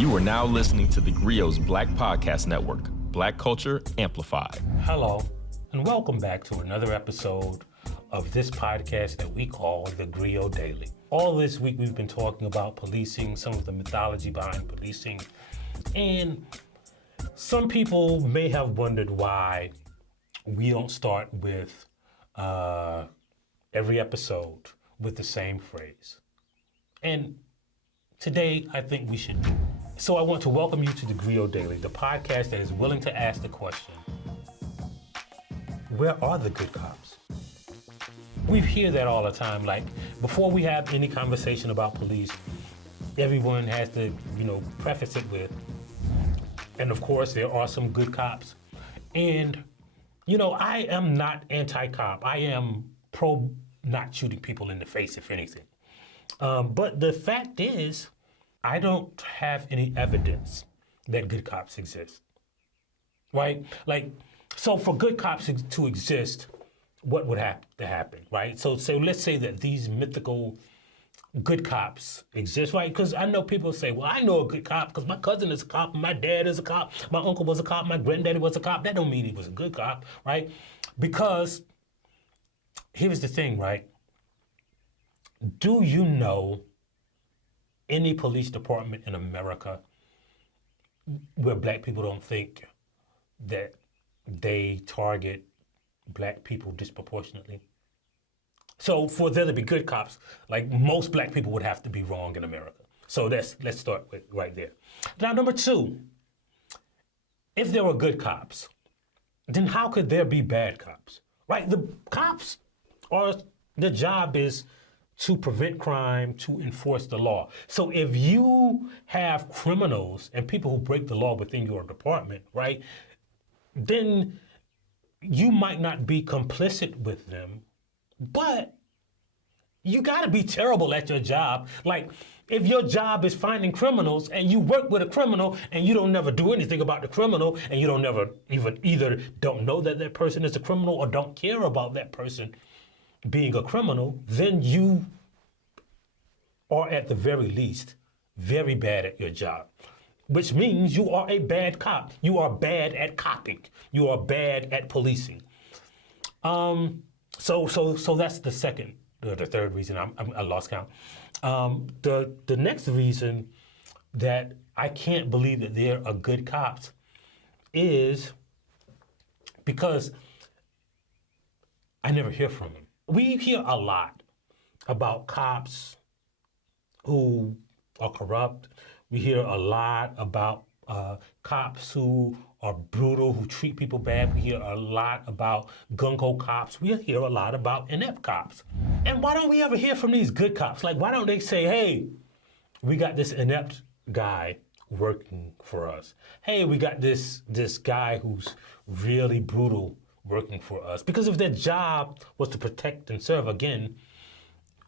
You are now listening to TheGrio's Black Podcast Network, Black Culture Amplified. Hello, and welcome back to another episode of this podcast that we call TheGrio Daily. All this week we've been talking about policing, some of the mythology behind policing, and some people may have wondered why we don't start with every episode with the same phrase. And today, I think we should do it. So I want to welcome you to TheGrio Daily, the podcast that is willing to ask the question, where are the good cops? We hear that all the time. Like, before we have any conversation about police, everyone has to, preface it with, and of course, there are some good cops. And, I am not anti-cop. I am pro not shooting people in the face, if anything. But the fact is, I don't have any evidence that good cops exist, right? So for good cops to exist, what would have to happen, right? So let's say that these mythical good cops exist, right? Because I know people say, well, I know a good cop because my cousin is a cop, my dad is a cop, my uncle was a cop, my granddaddy was a cop. That don't mean he was a good cop, right? Because here's the thing, right? Do you know any police department in America where black people don't think that they target black people disproportionately? So for there to be good cops, like most black people would have to be wrong in America. So let's start with right there. Now, number two, if there were good cops, then how could there be bad cops, right? The cops the job is to prevent crime, to enforce the law. So if you have criminals and people who break the law within your department, right, then you might not be complicit with them, but you gotta be terrible at your job. Like, if your job is finding criminals and you work with a criminal and you don't never do anything about the criminal and you don't never either don't know that person is a criminal or don't care about that person being a criminal, then you are at the very least very bad at your job, which means you are a bad cop. You are bad at copping. You are bad at policing. So that's the third reason I lost count. The next reason that I can't believe that there are good cops is because I never hear from them. We hear a lot about cops who are corrupt. We hear a lot about cops who are brutal, who treat people bad. We hear a lot about gung-ho cops. We hear a lot about inept cops. And why don't we ever hear from these good cops? Like, why don't they say, hey, we got this inept guy working for us. Hey, we got this guy who's really brutal working for us. Because if their job was to protect and serve, again,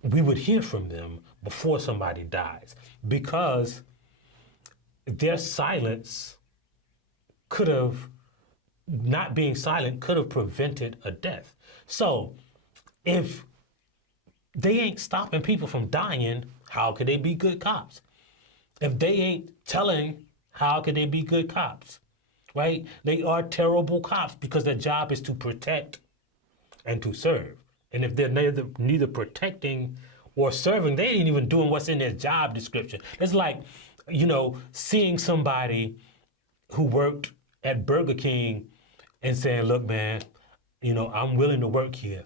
we would hear from them before somebody dies. Because their silence not being silent could have prevented a death. So if they ain't stopping people from dying, how could they be good cops? If they ain't telling, how could they be good cops? Right? They are terrible cops because their job is to protect and to serve. And if they're neither protecting or serving, they ain't even doing what's in their job description. It's like, seeing somebody who worked at Burger King and saying, look, man, I'm willing to work here,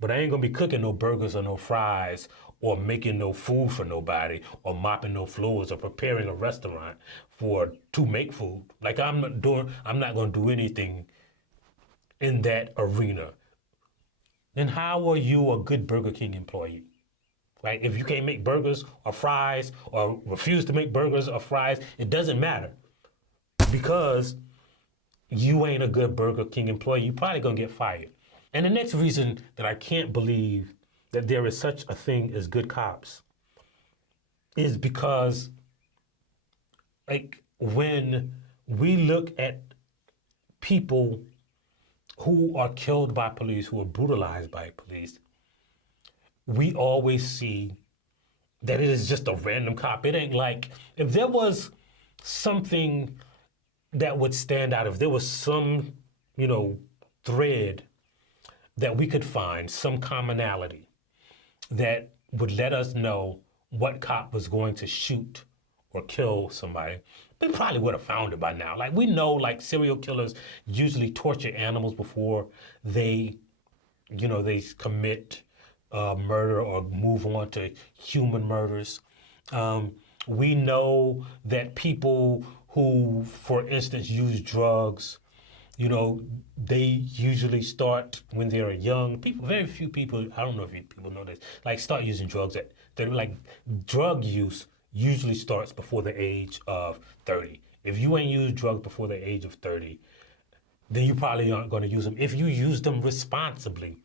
but I ain't gonna be cooking no burgers or no fries or making no food for nobody or mopping no floors or preparing a restaurant to make food. Like, I'm not gonna do anything in that arena. Then how are you a good Burger King employee? Right? If you can't make burgers or fries or refuse to make burgers or fries, it doesn't matter. Because you ain't a good Burger King employee, you're probably gonna get fired. And the next reason that I can't believe that there is such a thing as good cops is because, like, when we look at people who are killed by police, who are brutalized by police, we always see that it is just a random cop. It ain't like, if there was something that would stand out, if there was some, thread that we could find, some commonality that would let us know what cop was going to shoot or kill somebody, we probably would have found it by now. Like, we know, like, serial killers usually torture animals before they, they commit murder or move on to human murders. We know that people who, for instance, use drugs, they usually start when they're young. People, very few people, I don't know if people know this, like, start using drugs they're like, drug use usually starts before the age of 30. If you ain't used drugs before the age of 30, then you probably aren't going to use them. If you use them responsibly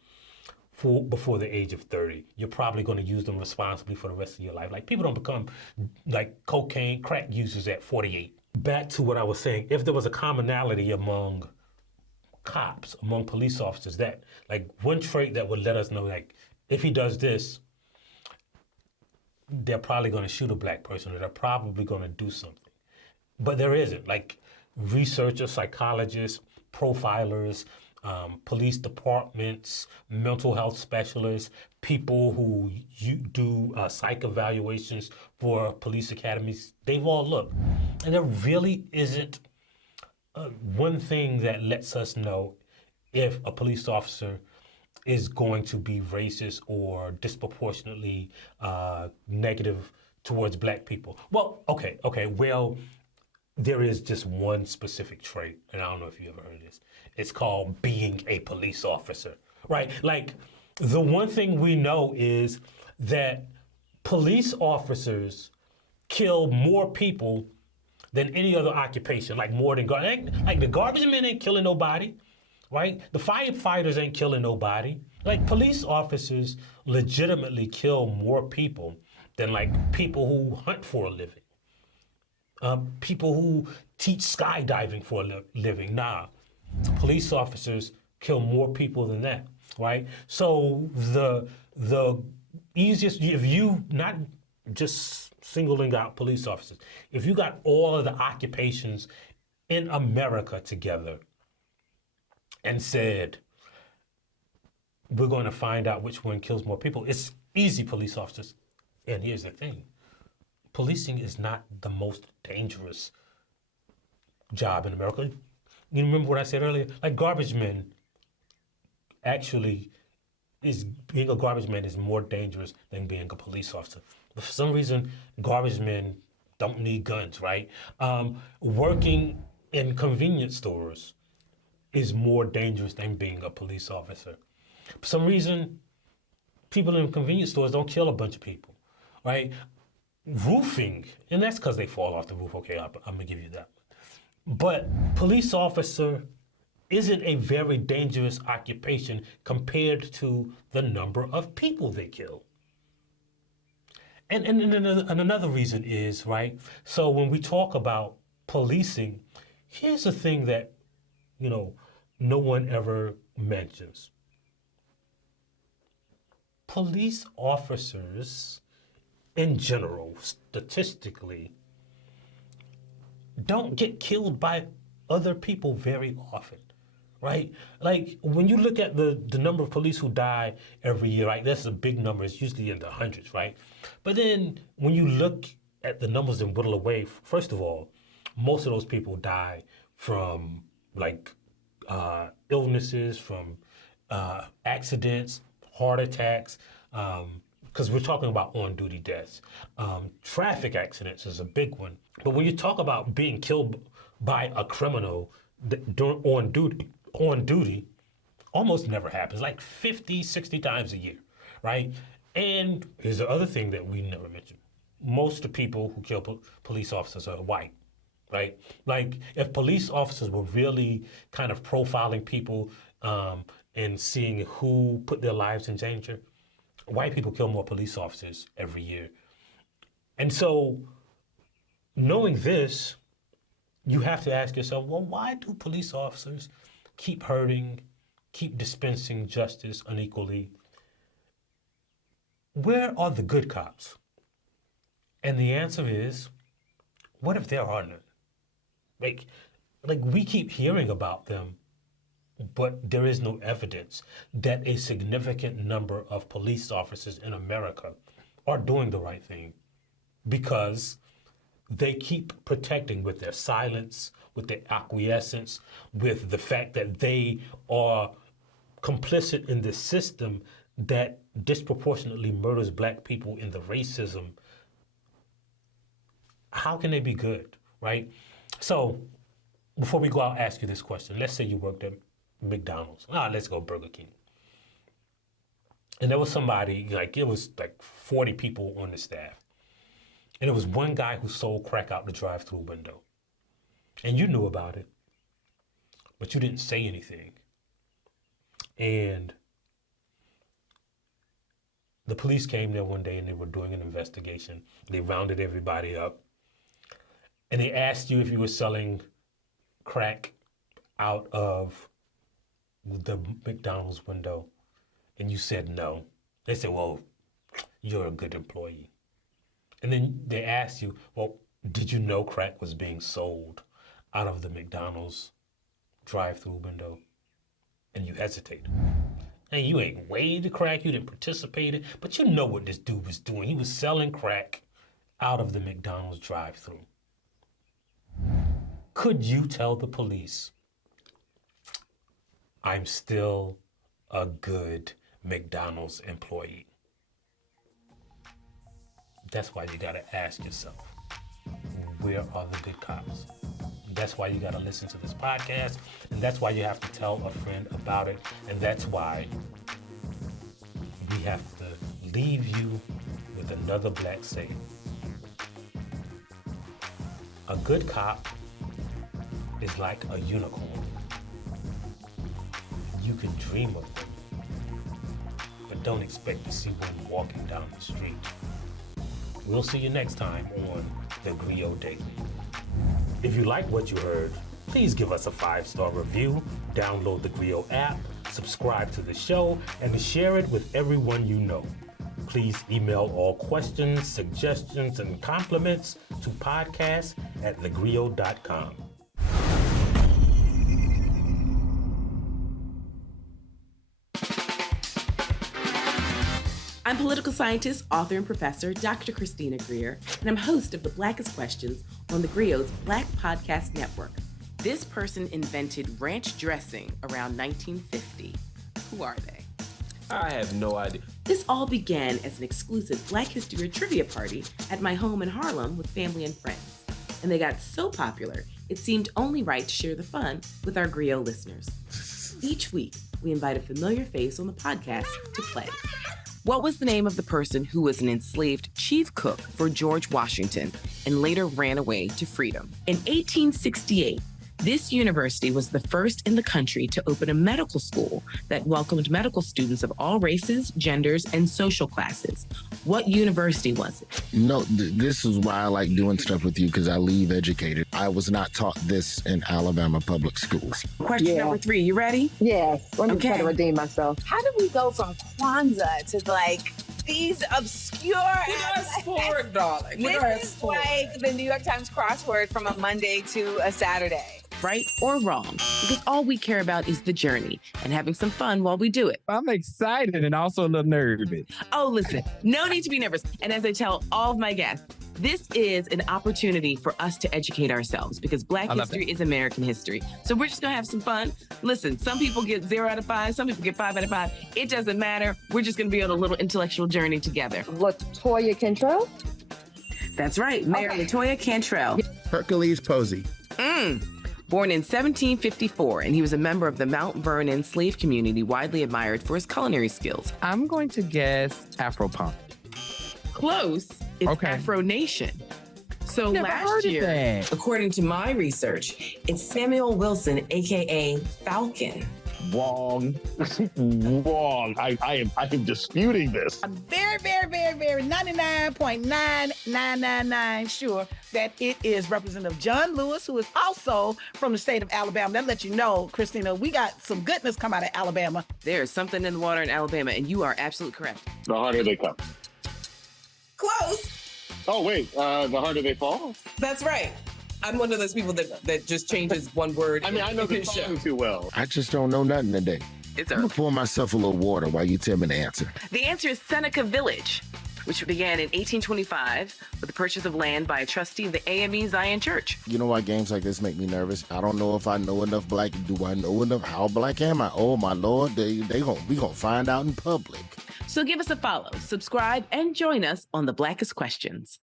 before the age of 30, you're probably going to use them responsibly for the rest of your life. Like, people don't become like cocaine, crack users at 48. Back to what I was saying, if there was a commonality among cops, among police officers, that, like, one trait that would let us know, like, if he does this, they're probably going to shoot a black person, or they're probably going to do something. But there isn't. Like, researchers, psychologists, profilers, police departments, mental health specialists, people who do psych evaluations for police academies, they've all looked. And there really isn't one thing that lets us know if a police officer is going to be racist or disproportionately negative towards black people. Well, okay, well, there is just one specific trait, and I don't know if you ever heard of this. It's called being a police officer, right? Like, the one thing we know is that police officers kill more people than any other occupation, like more than like the garbage men ain't killing nobody, right? The firefighters ain't killing nobody. Like, police officers legitimately kill more people than, like, people who hunt for a living, people who teach skydiving for a living. Nah, police officers kill more people than that, right? So the easiest, if you not just singling out police officers, if you got all of the occupations in America together and said, we're going to find out which one kills more people, it's easy, police officers. And here's the thing, policing is not the most dangerous job in America. You remember what I said earlier? Like, garbage men actually being a garbage man is more dangerous than being a police officer. But for some reason, garbage men don't need guns, right? Working in convenience stores is more dangerous than being a police officer. For some reason, people in convenience stores don't kill a bunch of people, right? Roofing, and that's because they fall off the roof. Okay, I'm gonna give you that. But police officer isn't a very dangerous occupation compared to the number of people they kill. And another reason is, right, so when we talk about policing, here's the thing that, no one ever mentions. Police officers, in general, statistically, don't get killed by other people very often, right? Like, when you look at the number of police who die every year, right, that's a big number. It's usually in the hundreds, right? But then when you look at the numbers and whittle away, first of all, most of those people die from, like, illnesses, from accidents, heart attacks, because we're talking about on-duty deaths. Traffic accidents is a big one. But when you talk about being killed by a criminal on duty, almost never happens, like 50, 60 times a year, right? And here's the other thing that we never mentioned. Most of the people who kill police officers are white, right? Like, if police officers were really kind of profiling people and seeing who put their lives in danger, white people kill more police officers every year. And so, knowing this, you have to ask yourself, well, why do police officers keep hurting, keep dispensing justice unequally? Where are the good cops? And the answer is, what if there are none? Like we keep hearing about them, but there is no evidence that a significant number of police officers in America are doing the right thing, because they keep protecting with their silence, with their acquiescence, with the fact that they are complicit in this system that disproportionately murders black people in the racism. How can they be good, right? So before we go out, I'll ask you this question. Let's say you worked at McDonald's. Let's go Burger King. And there was somebody, it was 40 people on the staff. And there was one guy who sold crack out the drive-through window. And you knew about it, but you didn't say anything. And the police came there one day and they were doing an investigation. They rounded everybody up. And they asked you if you were selling crack out of the McDonald's window. And you said no. They said, well, you're a good employee. And then they asked you, well, did you know crack was being sold out of the McDonald's drive-through window? And you hesitated. And you ain't weighed the crack, you didn't participate in, but you know what this dude was doing. He was selling crack out of the McDonald's drive-through. Could you tell the police, I'm still a good McDonald's employee? That's why you gotta ask yourself, where are the good cops? That's why you gotta listen to this podcast, and that's why you have to tell a friend about it, and that's why we have to leave you with another black saying. A good cop is like a unicorn. You can dream of them, but don't expect to see one walking down the street. We'll see you next time on TheGrio Daily. If you like what you heard, please give us a 5-star review, download the TheGrio app, subscribe to the show, and share it with everyone you know. Please email all questions, suggestions, and compliments to podcast@thegrio.com. I'm political scientist, author, and professor Dr. Christina Greer, and I'm host of The Blackest Questions on TheGrio's Black Podcast Network. This person invented ranch dressing around 1950. Who are they? I have no idea. This all began as an exclusive Black History trivia party at my home in Harlem with family and friends. And they got so popular, it seemed only right to share the fun with our Grio listeners. Each week, we invite a familiar face on the podcast to play. What was the name of the person who was an enslaved chief cook for George Washington and later ran away to freedom? In 1868, this university was the first in the country to open a medical school that welcomed medical students of all races, genders, and social classes. What university was it? This is why I like doing stuff with you, because I leave educated. I was not taught this in Alabama public schools. Question number 3, you ready? Yes. Let me try to redeem myself. How did we go from Kwanzaa to these obscure... We got sport, darling. This is like the New York Times crossword from a Monday to a Saturday. Right or wrong, because all we care about is the journey and having some fun while we do it. I'm excited and also a little nervous. Oh, listen, no need to be nervous. And as I tell all of my guests, this is an opportunity for us to educate ourselves, because Black history is American history. So we're just gonna have some fun. Listen, some people get 0 out of 5, some people get 5 out of 5. It doesn't matter. We're just gonna be on a little intellectual journey together. Latoya Cantrell? That's right, Mayor Latoya Cantrell. Hercules Posey. Born in 1754, and he was a member of the Mount Vernon slave community, widely admired for his culinary skills. I'm going to guess Afro-punk. Close. It's Afro Nation. So last year, according to my research, it's Samuel Wilson, aka Falcon. Wrong. Wrong. I am disputing this. I'm very 99.9999 sure that it is Representative John Lewis, who is also from the state of Alabama. That lets you know, Christina, we got some goodness come out of Alabama. There's something in the water in Alabama, and you are absolutely correct. The harder they come. Close. Oh, wait. The harder they fall? That's right. I'm one of those people that just changes one word. I mean, I know the song too well. I just don't know nothing today. It's I'm gonna early. pour myself a little water while you tell me the answer. The answer is Seneca Village, which began in 1825 with the purchase of land by a trustee of the AME Zion Church. You know why games like this make me nervous? I don't know if I know enough black. Do I know enough? How black am I? Oh my Lord, we gonna find out in public. So give us a follow, subscribe, and join us on the Blackest Questions.